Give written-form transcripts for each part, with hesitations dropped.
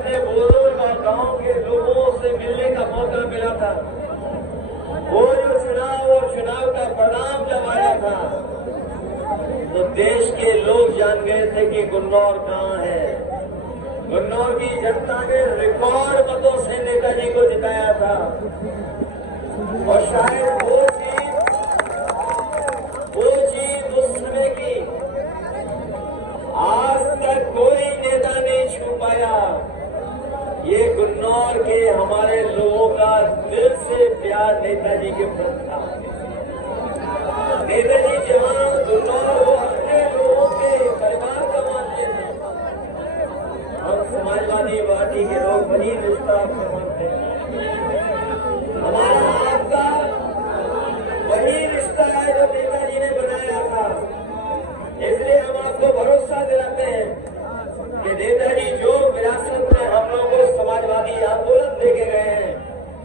अपने बुजुर्ग और गांव के लोगों से मिलने का मौका मिला था। वो जो चुनाव का परिणाम जब आया था तो देश के लोग जान गए थे कि गुन्नौर कहाँ है। गुन्नौर की जनता ने रिकॉर्ड मतों से नेताजी को जिताया था और शायद वो जीत उस समय की आज तक कोई नेता नहीं छू पाया। ये गुन्नौर के हमारे लोगों का दिल से प्यार नेताजी के प्रति था। नेताजी जहां गुन्नौर वो अपने लोगों के परिवार का मानते थे, हम समाजवादी पार्टी के लोग वही रिश्ता आपसे मानते हैं। हमारा आपका वही रिश्ता है जो नेताजी ने बनाया था। इसलिए हम आपको भरोसा दिलाते हैं कि नेताजी जो विरासत में हम लोगों को समाजवादी आंदोलन देके गए हैं,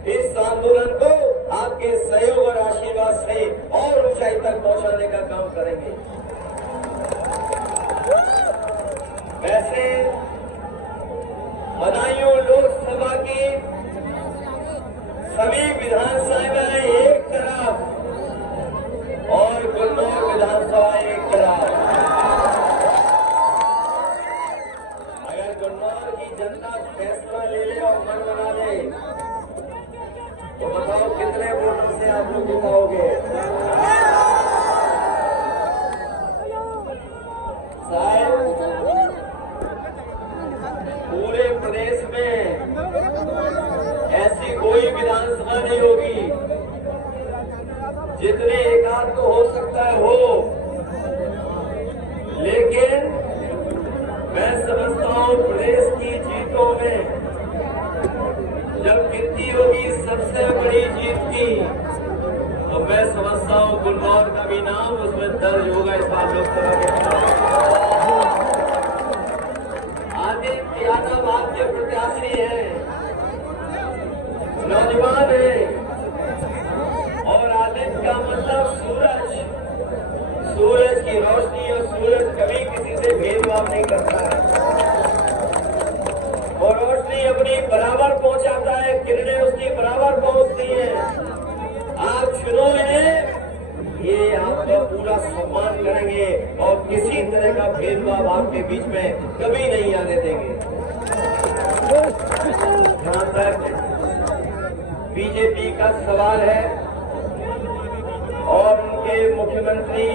इस आंदोलन को आपके सहयोग और आशीर्वाद से और ऊंचाई तक पहुंचाने का काम करेंगे। वैसे बदायूं लोकसभा की सभी विधानसभाएं एक तरफ और गुन्नौर विधानसभा एक तरफ। अगर गुन्नौर की जनता फैसला ले ले और मन बना ले तो बताओ कितने वोटों से आप लोग जिताओगे? शायद पूरे प्रदेश में ऐसी कोई विधानसभा नहीं होगी, जितने एकाध तो हो सकता है हो, लेकिन मैं समझता हूं प्रदेश की जीतों में जब गिनती होगी सबसे बड़ी जीत की, तो मैं समझता हूं गुन्नौर का भी नाम उसमें दर्ज होगा इस बार लोकसभा के चुनाव। आदित्य यादव आपके प्रत्याशी है, नौजवान है और आदित्य का मतलब सूरज की रोशनी, और सूरज कभी किसी से भेदभाव नहीं करता है और रोशनी अपनी बराबर पहुंचाता है, किरणें उसकी बराबर पहुंचती हैं। आप चुनो इन्हें, ये आपका पूरा सम्मान करेंगे और किसी तरह का भेदभाव आपके बीच में कभी नहीं आने देंगे। जहां तक बीजेपी का सवाल है और उनके मुख्यमंत्री,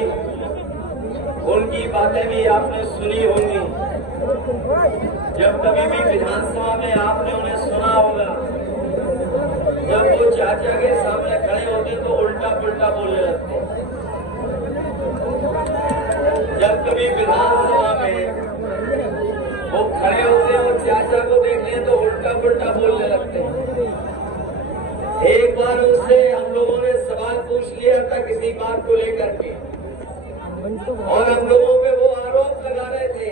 उनकी बातें भी आपने सुनी होंगी। जब कभी भी विधानसभा में आपने उन्हें सुना होगा, जब वो चाचा के सामने खड़े होते तो उल्टा पुल्टा बोलने लगते। जब कभी विधानसभा में वो खड़े होते और चाचा को देखते तो उल्टा पुल्टा बोलने लगते। एक बार उससे हम लोगों ने सवाल पूछ लिया था किसी बात को लेकर के, और हम लोगों पे वो आरोप लगा रहे थे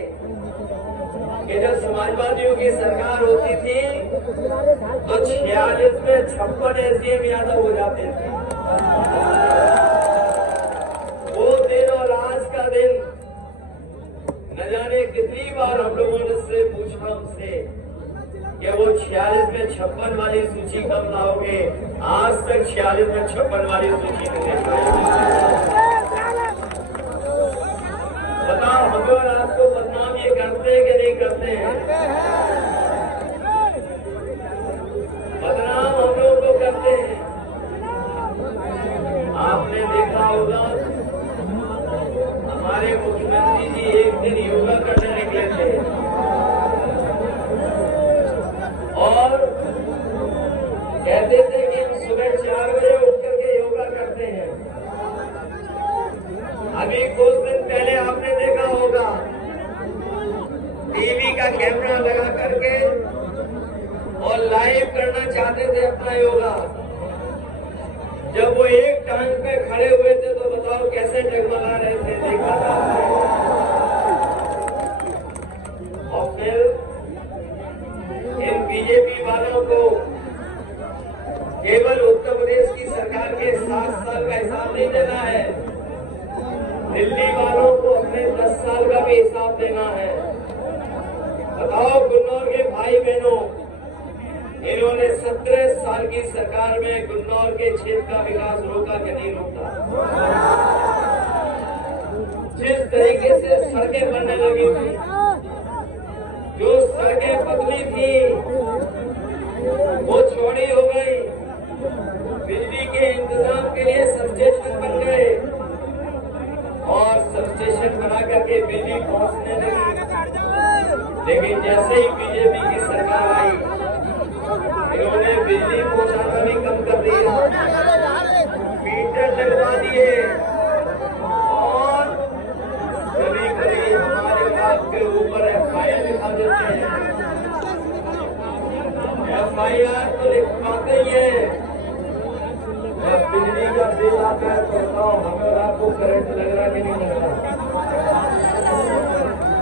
कि जब समाजवादियों की सरकार होती थी तो 46 में 56 एसडीएम यादव हो जाते थे। वो दिन और आज का दिन न जाने कितनी बार हम लोगों ने उससे पूछा उनसे कि वो 46 में 56 वाली सूची कब लाओगे। आज तक 46 में 56 वाली सूची नहीं देख पाए। बताओ हम और आपको बदनाम ये करते हैं कि नहीं करते हैं? बदनाम हम लोग को करते हैं। आपने देखा होगा हमारे मुख्यमंत्री जी एक दिन योगा करने निकले थे और कहते थे कि हम सुबह 4 बजे उठ करके योगा करते हैं। अभी कुछ दिन पहले आपने देखा होगा टीवी का कैमरा लगा करके और लाइव करना चाहते थे अपना योगा। जब वो एक टांग पे खड़े हुए थे तो बताओ कैसे डगमगा रहे थे, देखा था। और फिर इन बीजेपी वालों को केवल उत्तर प्रदेश की सरकार के 7 साल का हिसाब नहीं देना है, दिल्ली वालों को अपने 10 साल का भी हिसाब देना है। बताओ गुन्नौर के भाई बहनों, इन्होंने 17 साल की सरकार में गुन्नौर के क्षेत्र का विकास रोका कि नहीं रोका? जिस तरीके से सड़कें बनने लगी थी, जो सड़कें पतली थी वो चौड़ी हो गई, बिजली के इंतजाम के लिए सबस्टेशन बन गए और सबस्टेशन बना करके बिजली पहुंचने लगी। लेकिन जैसे ही बीजेपी की सरकार आई, इन्होंने बिजली पहुंचाना भी कम कर दिया, मीटर लगवा दिए और कभी हमारे बात के ऊपर FIR लिखा देते हैं। FIR तो लिख पाते ही है, जब बिजली का बिल आता है तो बताओ हमें आपको करंट लग रहा कि नहीं लग रहा?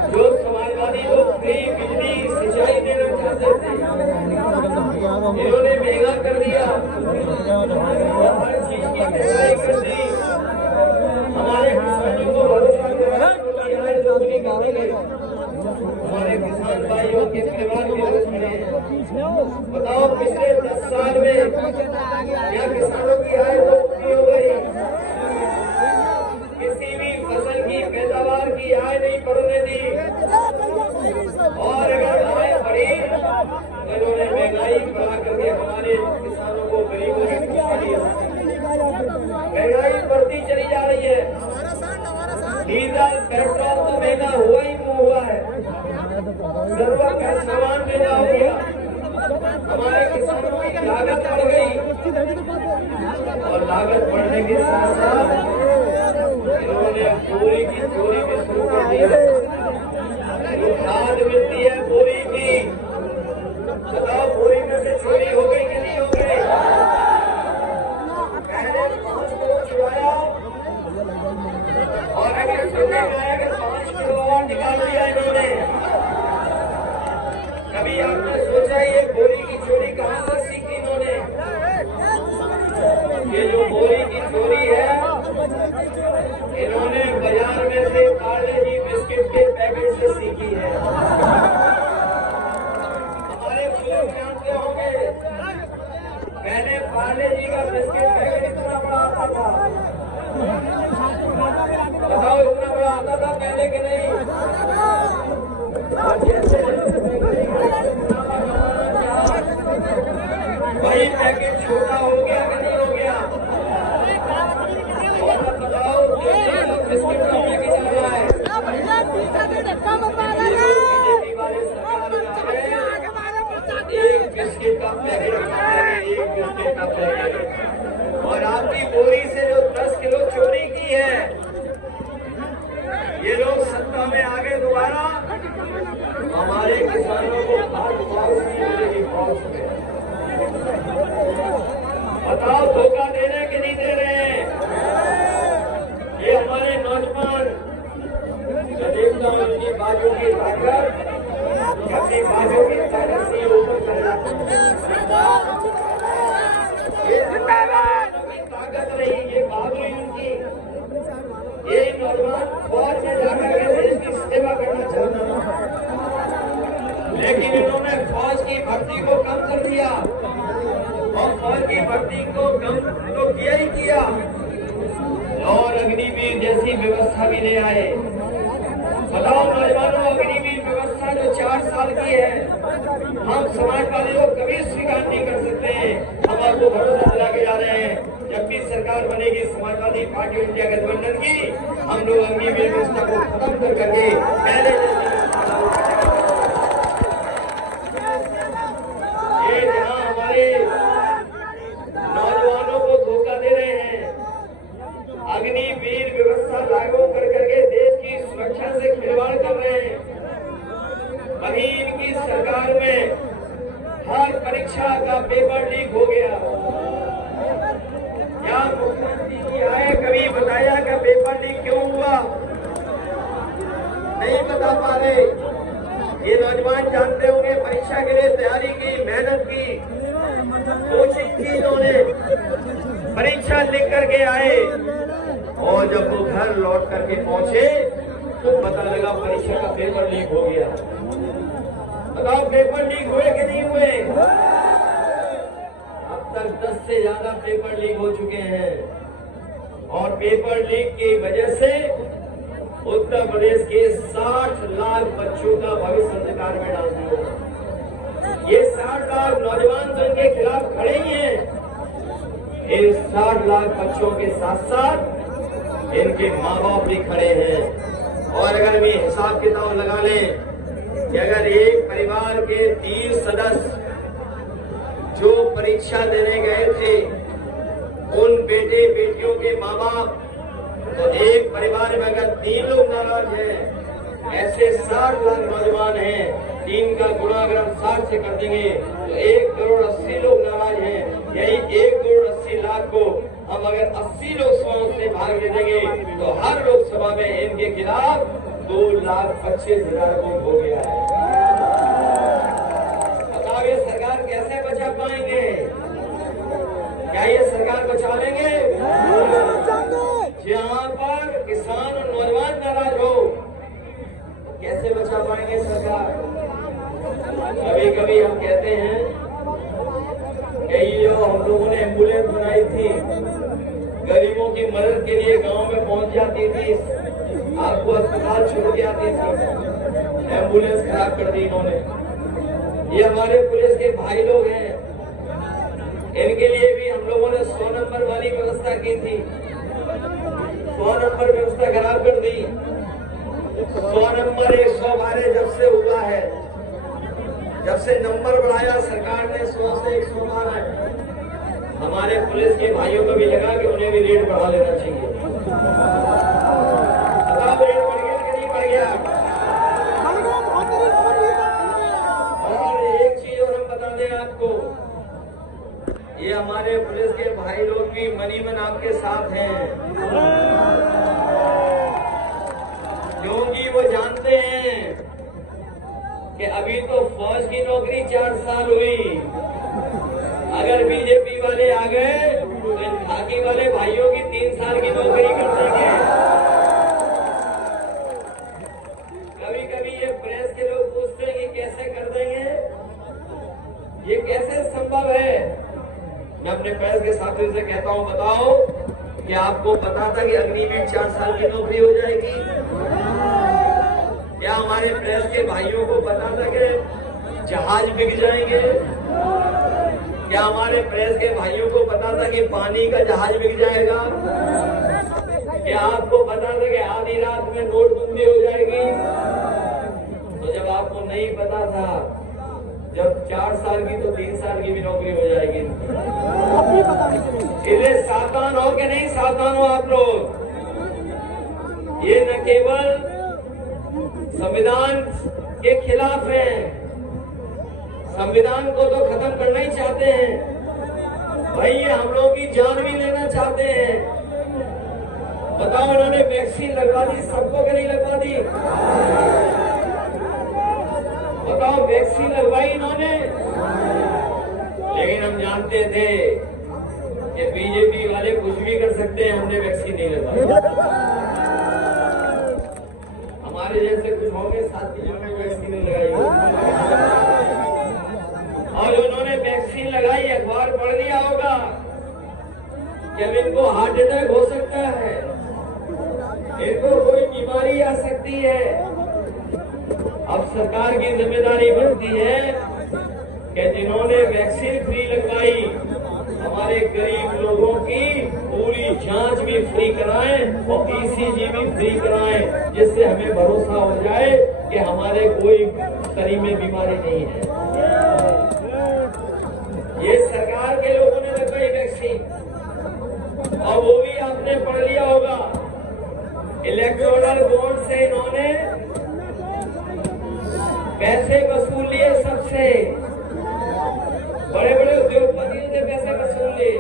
जो समाजवादी लोग फ्री बिजली सिंचाई देना चाहते थे, इन्होंने महंगा कर दिया और हर चीज की महंगाई कर दी। हमारे किसानों को भरोसा दिलाया दोगुनी कर दी। हमारे किसान भाइयों के परिवार के लोग खड़े हैं। बताओ पिछले 10 साल में क्या किसानों की आय दोगुनी हो गई? किसी भी फसल की पैदावार की आय नहीं बढ़ने दी और अगर आय बढ़ी तो इन्होंने महंगाई बढ़ा करके हमारे किसानों को गरीबों की महंगाई बढ़ती चली जा रही है। डीजल पेट्रोल तो महंगा हुआ ही हुआ है, जरूरत का सामान महंगा हो गया, हमारे किसानों की लागत बढ़ गई और लागत बढ़ने के साथ साथ इन्होंने बोरी की चोरी भी शुरू कर दी है। जो खाद मिलती है बोरी की, बताओ बोरी में से चोरी हो गई कि नहीं हो गई? पहले 5 किलो चुराया और अगर सुनने में आया कि 5 किलो और निकाल दिया इन्होंने। कभी आपने सोचा ये बोरी की चोरी कहां से सीखी इन्होंने? ये जो बोरी की चोरी है, इन्होंने बाजार में से पार्ले जी बिस्किट के पैकेट से सीखी है। हमारे लोग जानते होंगे, पहले पार्ले जी का बिस्किट पैकेट इतना बड़ा आता था। बताओ इतना बड़ा आता था पहले कि नहीं? वही पैकेट छोटा हो गया कि नहीं हो गया? और बताओ बिस्किट का पैकेट आ रहा है, एक बिस्किट का पैकेट, एक बिस्किट का पैकेट। और आपकी बोरी से जो 10 किलो चोरी की है, ये लोग सत्ता में आगे दोबारा हमारे किसानों को खाद नहीं मिलेगी। बताओ धोखा दे रहे कि नहीं दे रहे? ये हमारे नौजवान, मैं देखता हूँ इनकी बाजू की ताकत, अपनी बाजू की ताकत से ऊपर कर जाते हैं। ये ताकत रही, ये बहादुरी उनकी। ये नौजवान फौज में जाकर के देश की सेवा करना चाहता था, लेकिन इन्होंने फौज की भर्ती को कम कर दिया और फौज की भर्ती को कम तो किया ही किया और अग्निवीर जैसी व्यवस्था भी ले आए। बताओ नौजवानों, अग्निवीर व्यवस्था जो 4 साल की है, हम समाज वाले लोग कभी स्वीकार नहीं कर सकते। हम आपको भरोसा दिला के जा रहे हैं, जब भी सरकार बनेगी समाजवादी पार्टी इंडिया गठबंधन की, हम लोग अग्निवीर व्यवस्था को खत्म कर करके पहले ये जहां हमारे नौजवानों को धोखा दे रहे हैं, अग्निवीर व्यवस्था लागू कर करके देश की सुरक्षा से खिलवाड़ कर रहे हैं। वहीं इनकी सरकार में हर परीक्षा का पेपर लीक हो गया। क्या मुख्यमंत्री जी आए, कभी बताया कि पेपर लीक क्यों हुआ? नहीं बता पा रहे। ये नौजवान जानते होंगे, परीक्षा के लिए तैयारी की, मेहनत की, कोचिंग की इन्होंने, परीक्षा लिख करके आए और जब वो घर लौट करके पहुंचे तो पता लगा परीक्षा का पेपर लीक हो गया। बताओ पेपर लीक हुए कि नहीं हुए? अब तक 10 से ज्यादा पेपर लीक हो चुके हैं और पेपर लीक की वजह से उत्तर प्रदेश के 60 लाख बच्चों का भविष्य अंधकार में डाल दिया। ये 60 लाख नौजवान तो इनके खिलाफ खड़े ही हैं। इन 60 लाख बच्चों के साथ साथ इनके माँ बाप भी खड़े हैं। और अगर हम हिसाब किताब लगा लें कि अगर एक परिवार के 30 सदस्य जो परीक्षा देने गए थे उन बेटे बेटियों के माँ बाप, तो एक परिवार में अगर 3 लोग नाराज हैं, ऐसे 60 लाख नौजवान हैं, 3 का गुणा अगर हम 60 से कर देंगे तो 1,80,00,000 लोग नाराज हैं। यही 1,80,00,000 को हम अगर 80 लोकसभाओं से भाग दे देंगे तो हर लोकसभा में इनके खिलाफ 2,25,000 वोट हो गया है। बताओ ये सरकार कैसे बचा पाएंगे? क्या ये सरकार बचा लेंगे? जहां पर किसान और नौजवान नाराज हो तो कैसे बचा पाएंगे सरकार? कभी कभी हम कहते हैं कि ये हम लोगों ने एम्बुलेंस बनाई थी, गरीबों की मदद के लिए गांव में पहुंच जाती थी, आपको अस्पताल छोड़ के आती थी, एम्बुलेंस खराब कर दी इन्होंने। ये हमारे पुलिस के भाई लोग हैं, इनके लिए भी हम लोगों ने 100 नंबर वाली व्यवस्था की थी, 100 नंबर व्यवस्था खराब कर दी। 100 नंबर 112 जब से हुआ है, जब से नंबर बढ़ाया सरकार ने 100 से 112, हमारे पुलिस के भाइयों को भी लगा कि उन्हें भी रेट बढ़ा लेना चाहिए। बताओ रेट बढ़ गया कि नहीं बढ़ गया? और एक चीज और हम बता दें आपको, ये हमारे पुलिस के भाई लोग भी मनी मन आपके साथ हैं, क्योंकि वो जानते हैं कि अभी तो फौज की नौकरी 4 साल हुई, अगर बीजेपी वाले आ गए तो इन खाकी वाले भाइयों की 3 साल की नौकरी कर देंगे। कभी कभी ये प्रेस के लोग पूछते हैं कि कैसे कर देंगे, ये कैसे संभव है? मैं अपने प्रेस के साथियों से कहता हूं, बताओ कि आपको पता था कि अग्निवीर 4 साल की नौकरी हो जाएगी? क्या हमारे प्रेस के भाइयों को पता था कि जहाज बिक जाएंगे? क्या हमारे प्रेस के भाइयों को पता था कि पानी का जहाज बिक जाएगा? क्या आपको पता था कि आधी रात में नोटबंदी हो जाएगी? तो जब आपको नहीं पता था, जब 4 साल की तो 3 साल की भी नौकरी हो जाएगी। इसलिए सावधान हो कि नहीं सावधान हो आप लोग? ये न केवल संविधान के खिलाफ है, संविधान को तो खत्म करना ही चाहते हैं भाई, ये हम लोगों की जान भी लेना चाहते हैं। बताओ उन्होंने वैक्सीन लगवा दी सबको कि नहीं लगवा दी? बताओ वैक्सीन लगवाई इन्होंने, लेकिन हम जानते थे कि बीजेपी वाले कुछ भी कर सकते हैं, हमने वैक्सीन नहीं लगवाई। हमारे जैसे कुछ होंगे साथी जिन्होंने वैक्सीन नहीं लगाई, और उन्होंने वैक्सीन लगाई, अखबार पढ़ लिया होगा कि अब इनको हार्ट अटैक हो सकता है, इनको कोई बीमारी आ सकती है। अब सरकार की जिम्मेदारी बनती है कि जिन्होंने वैक्सीन फ्री लगवाई, हमारे गरीब लोगों की पूरी जांच भी फ्री कराएं और ईसीजी भी फ्री कराएं, जिससे हमें भरोसा हो जाए कि हमारे कोई शरीर में बीमारी नहीं है। ये सरकार के लोगों ने लगवाई वैक्सीन, और वो भी आपने पढ़ लिया होगा, इलेक्टोरल बॉन्ड से इन्होंने पैसे वसूल लिए, सबसे बड़े बड़े उद्योगपतियों से पैसे वसूल लिए,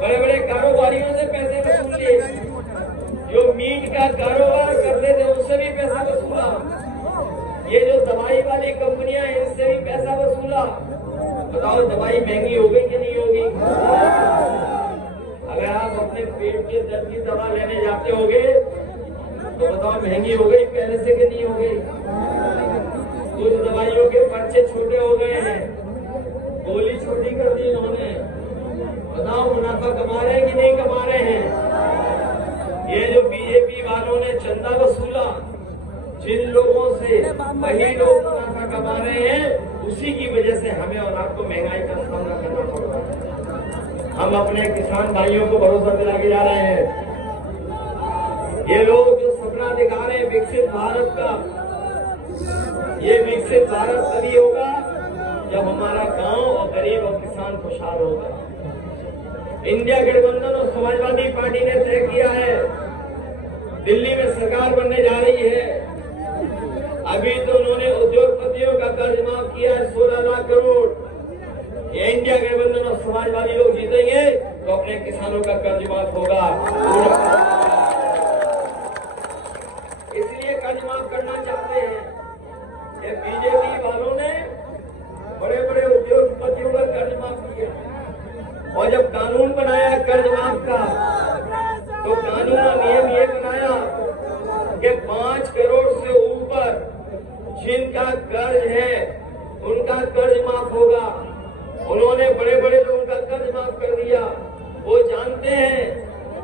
बड़े बड़े कारोबारियों से पैसे वसूल लिए, जो मीट का कारोबार करते थे उससे भी पैसा वसूला, ये जो दवाई वाली कंपनियां हैं इनसे भी पैसा वसूला। बताओ दवाई महंगी हो गई कि नहीं होगी? अगर आप अपने पेट के दर्द की दवा लेने जाते होगे तो बताओ महंगी हो गई पहले से कि नहीं हो गई? कुछ दवाइयों के पर्चे छोटे हो गए हैं, गोली छोटी कर दी इन्होंने। बताओ मुनाफा कमा रहे हैं कि नहीं कमा रहे हैं? ये जो बीजेपी वालों ने चंदा वसूला जिन लोगों से, वही लोग मुनाफा कमा रहे हैं। उसी की वजह से हमें और आपको महंगाई का सामना करना पड़ रहा है। हम अपने किसान भाइयों को भरोसा दिला के जा रहे हैं। ये लोग जो सपना दिखा रहे हैं विकसित भारत का, ये विकसित भारत तभी होगा जब हमारा गांव और गरीब और किसान खुशहाल होगा। इंडिया गठबंधन और समाजवादी पार्टी ने तय किया है, दिल्ली में सरकार बनने जा रही है। अभी तो उन्होंने उद्योगपतियों का कर्ज माफ किया है 16 लाख करोड़। ये इंडिया गठबंधन और समाजवादी लोग जीतेंगे तो अपने किसानों का कर्ज माफ होगा। इसलिए कर्ज माफ करना चाहते हैं कि बीजेपी वालों ने बड़े बड़े उद्योगपतियों का कर्ज माफ किया, और जब कानून बनाया कर्ज माफ का तो कानून और नियम ये बनाया कि 5 करोड़ से ऊपर जिनका कर्ज है उनका कर्ज माफ होगा। उन्होंने बड़े बड़े लोगों का कर्ज माफ कर दिया। वो जानते हैं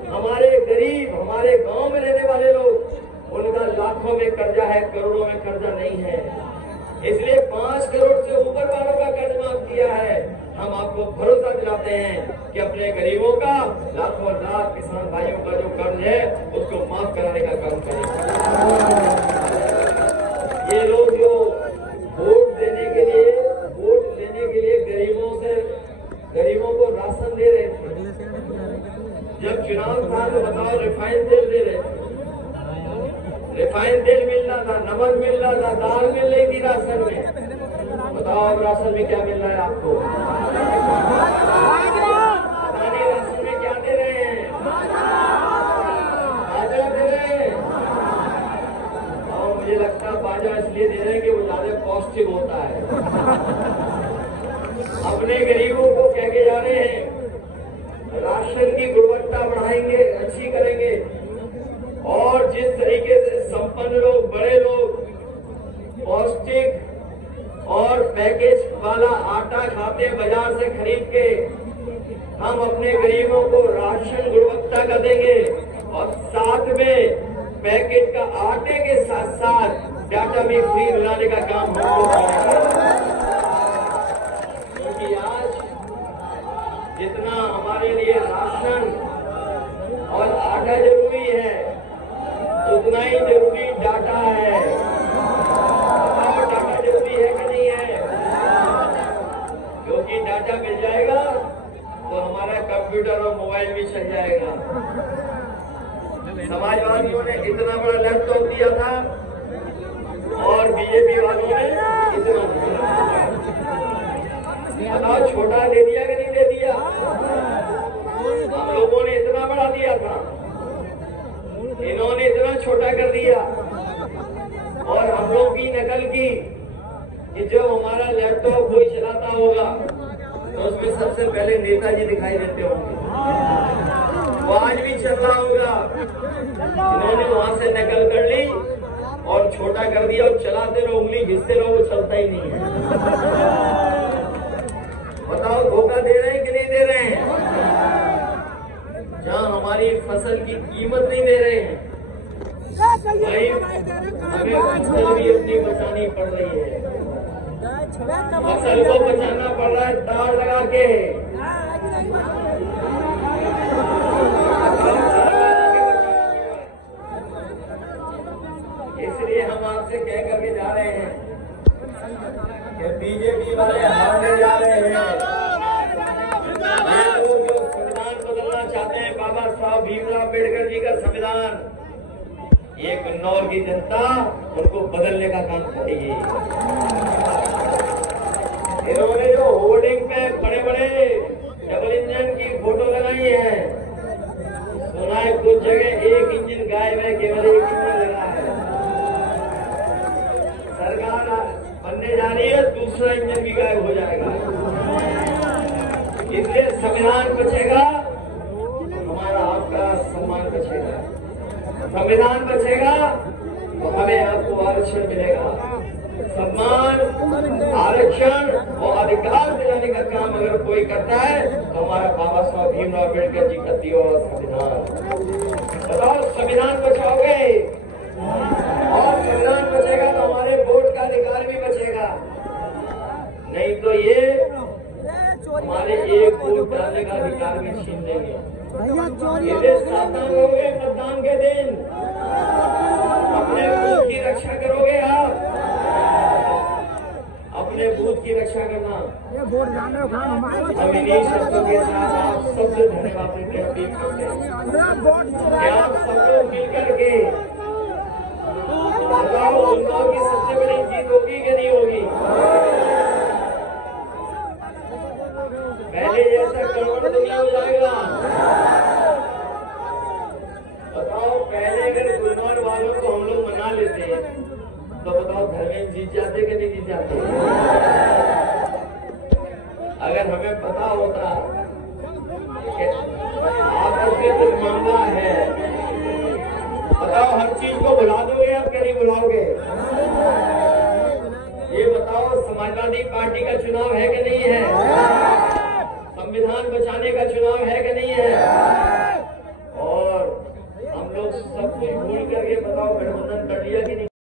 हमारे गरीब, हमारे गांव में रहने वाले लोग, उनका लाखों में कर्जा है, करोड़ों में कर्जा नहीं है। इसलिए 5 करोड़ से ऊपर वालों का कर्ज माफ किया है। हम आपको भरोसा दिलाते हैं कि अपने गरीबों का, लाखों लाख किसान भाइयों का जो कर्ज है उसको माफ कराने का काम करेंगे। ये लोग जो वोट लेने के लिए गरीबों को राशन दे रहे थे, जब चुनाव था तो बताओ रिफाइंड तेल दे रहे थे, रिफाइंड तेल मिल रहा था, नमक मिल रहा था, दाल मिल रही थी राशन में। बताओ अब राशन में क्या मिल रहा है आपको? राशन में क्या दे रहे हैं? बाजरा दे रहे हैं। और मुझे लगता है बाजरा इसलिए दे रहे हैं कि वो ज्यादा पौष्टिक होता है। अपने गरीबों को कह के जा रहे हैं राशन की गुणवत्ता बढ़ाएंगे, अच्छी करेंगे, और जिस तरीके से संपन्न लोग, बड़े लोग पौष्टिक और पैकेज वाला आटा खाते बाजार से खरीद के, हम अपने गरीबों को राशन गुणवत्ता का देंगे और साथ में पैकेट का आटे के साथ साथ डाटा भी फ्री दिलाने का काम हम लोग करेंगे। क्योंकि आज जितना हमारे लिए राशन और आटा जरूरी है, उतना ही जरूरी डाटा है। और डाटा जरूरी है कि नहीं है? क्योंकि डाटा मिल जाएगा तो हमारा कंप्यूटर और मोबाइल भी चल जाएगा। समाजवादियों ने इतना बड़ा लैपटॉप दिया था और बीजेपी वालों ने इतना बताओ छोटा दे दिया कि नहीं दे दिया? हम लोगों ने इतना बड़ा दिया था, इन्होंने इतना छोटा कर दिया। और हम लोग की नकल की कि जब हमारा लैपटॉप कोई चलाता होगा तो उसमें सबसे पहले नेताजी दिखाई देते होंगे, वो आज भी चल रहा होगा। इन्होंने वहां से नकल कर ली और छोटा कर दिया, और चलाते रहो, उंगली घिसते रहो, वो चलता ही नहीं है। बताओ धोखा दे रहे हैं कि नहीं दे रहे हैं? जहां हमारी फसल की कीमत नहीं दे रहे हैं, भाई हमें फसल भी अपनी बचानी पड़ रही है। फसल को बचाना पड़ रहा है तार लगा के। इसलिए हम आपसे कह करके जा रहे हैं कि बीजेपी वाले हारने जा रहे हैं। लोग जो संविधान बदलना चाहते हैं, बाबा साहब भीमराव अम्बेडकर जी का संविधान, ये कन्नौर की जनता उनको बदलने का काम करेगी। इन्होंने जो होर्डिंग पे बड़े बड़े डबल इंजन की फोटो लगाई है, सुना है कुछ जगह एक इंजन गायब है, केवल एक इंजन लगा है। सरकार बनने जा रही है, दूसरा इंजन भी गायब हो जाएगा। इसलिए संविधान बचेगा तो हमारा आपका सम्मान बचेगा। संविधान बचेगा तो हमें आपको आरक्षण मिलेगा। सम्मान, आरक्षण और अधिकार दिलाने का काम अगर कोई करता है तो हमारा बाबा साहब भीमराव अम्बेडकर जी का दिया हुआ संविधान। बताओ, संविधान बचाओगे और संविधान बचेगा तो हमारे वोट का अधिकार भी बचेगा, नहीं तो ये हमारे एक वोट डालने का अधिकार भी छीन देंगे। ये देश सावधान हो गए मतदान के दिन, अपने बूथ की रक्षा करोगे आप, अपने बूथ की रक्षा करना। हम इन्हीं शब्दों के साथ आप सबसे धन्यवाद देते अपील करते हैं। आप सब लोग मिलकर के उन्नाव की सबसे बड़ी जीत होगी कि नहीं होगी? पहले जैसा कड़वट तो नहीं हो जाएगा। बताओ, पहले अगर गुलनौर वालों को हम लोग मना लेते तो बताओ धर्मेंद्र जीत जाते कि नहीं जीत जाते? अगर हमें पता होता कि आपस में कुछ मामला है, बताओ हर चीज को भुला दोगे आप कि नहीं भुलाओगे? ये बताओ, समाजवादी पार्टी का चुनाव है कि नहीं है? संविधान बचाने का चुनाव है कि नहीं है? और हम लोग सब कुछ भूल करके बताओ गठबंधन कर लिया कि नहीं?